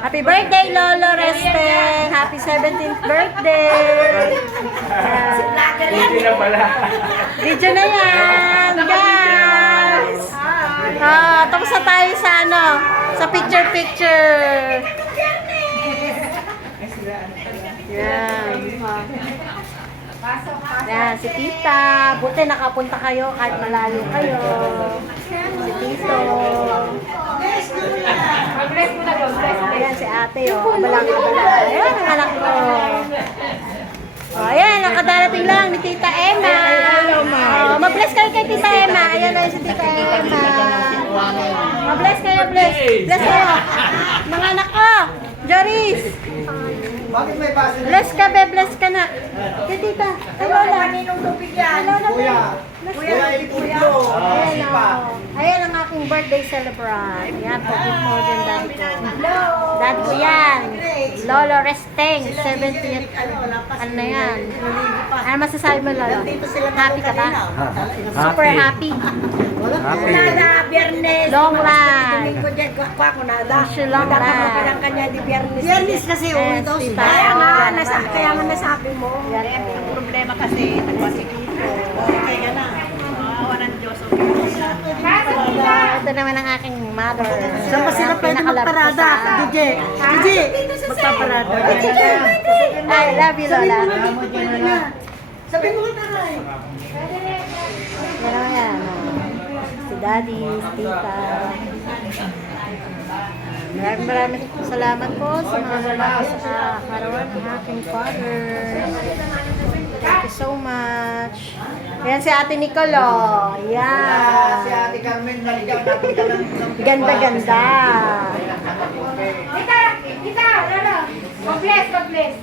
Happy birthday, Lolo Resteng! Happy 17th birthday! Hindi na pala. Video na yan, guys! Tapos na tayo sa ano, sa picture-picture. Yan. Yan, si Tita. Buti nakapunta kayo kahit malayo kayo. Si Tito. Ayan, si ate, oh. Balang-abala. Ayan, ang anak ko. Oh, ayan, nakadarating lang ni Tita Emma. Mag-bless kayo kay Tita Emma. Ayan na si Tita Emma. Mag-bless kayo, bless. Bless kayo. Mga anak ko. Joris. Bakit may base? Bless ka, be. Bless ka na. Kay Tita. Ay, Lola. Kaninong tubig yan? Lola, Kuya. be. Kuya, ikulo. Ayan, oh. Ayan ang aking birthday celebrant. Yan po, good morning, daddy ko. Daddy ko yan. Lolo Resteng, 70th. Ano na yan? Ano masasabi mo, Lolo? Happy ka ba? Super happy. Nada, biyernes. Long run. Domingo dyan, kuha ko nada. Long run. Nagkakapilang kanya di biyernes. Biyernes kasi, uwi daw diba? kaya nga nasabi mo. Ang problema kasi, nagwasi dito. Okay ka na. Walang Diyos. Ito naman ang aking mother. Saan pa sila pwede magparada? DJ. Magpaparada. I love you, Lola. Sabi mo ka taray. Yan naman yan. Si Daddy, si Tita. Maraming salamat po sa mga salamat sa karawan ng aking father. Thank you so much. Yan si Ate Nicolo. Yan. Si Ate Carmen, naligaw natin ka ng... Ganda-ganda. Kita, Lolo. God bless, God bless.